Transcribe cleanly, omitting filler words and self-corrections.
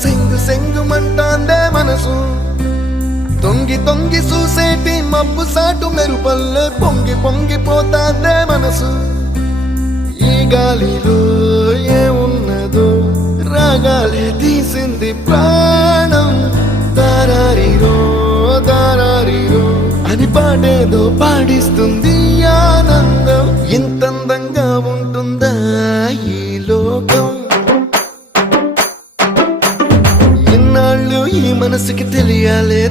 సెంగు సెంగుమంటాందే మనసు తొంగి తొంగి చూసేటి మబ్బు సాటు మెరుపల్లే పొంగి పొంగిపోతాందే మనసు ఈ గాలిలో ఏమున్నదో రాగాలే తీసింది ప్రాణం దారారిరో దారారిరో అని పాడేదో పాడిస్తుంది ఆనందం ఇంత అందంగా ఉంటుందా ఈ లోకం ఇన్నాళ్ళు ఈ మనసుకి తెలియాలే